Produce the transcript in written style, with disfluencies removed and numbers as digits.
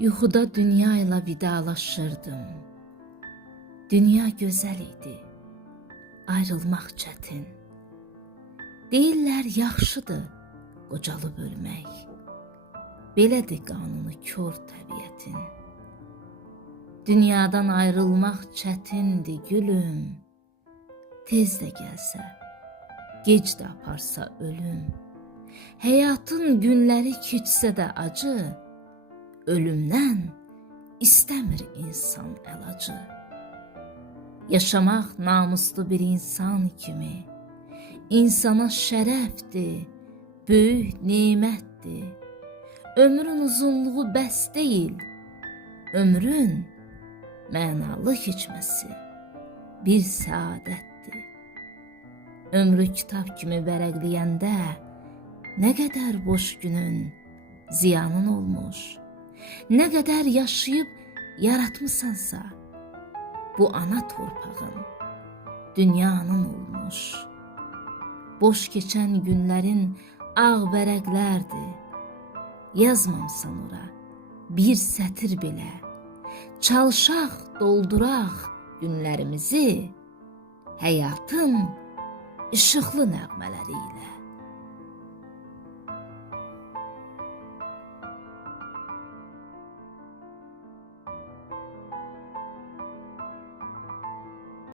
Yuxuda dünya ilə vidalaşırdım. Dünya gözəl idi, ayrılmaq çətin. Deyirlər yaxşıdır qocalıb ölmək. Belədir qanunu kör təbiətin. Dünyadan ayrılmaq çətindir gülüm. Tez də gəlsə, gec də aparsa ölüm. Həyatın günləri keçsə də acı, ölümdən istəmir insan əlacı. Yaşamaq namuslu bir insan kimi, insana şərəfdir, böyük nemətdir. Ömrün uzunluğu bəs deyil, ömrün mənalı keçməsi bir səadətdir. Ömrü kitab kimi vərəqləyəndə nə qədər boş günün, ziyanın olmuş, nə qədər yaşayıb yaratmısansa, bu ana torpağın, dünyanın olmuş. Boş keçən günlərin ağ vərəqlərdir, yazmamsan ora bir sətir belə. Çalışaq, dolduraq günlərimizi həyatın işıqlı nəğmələri ilə.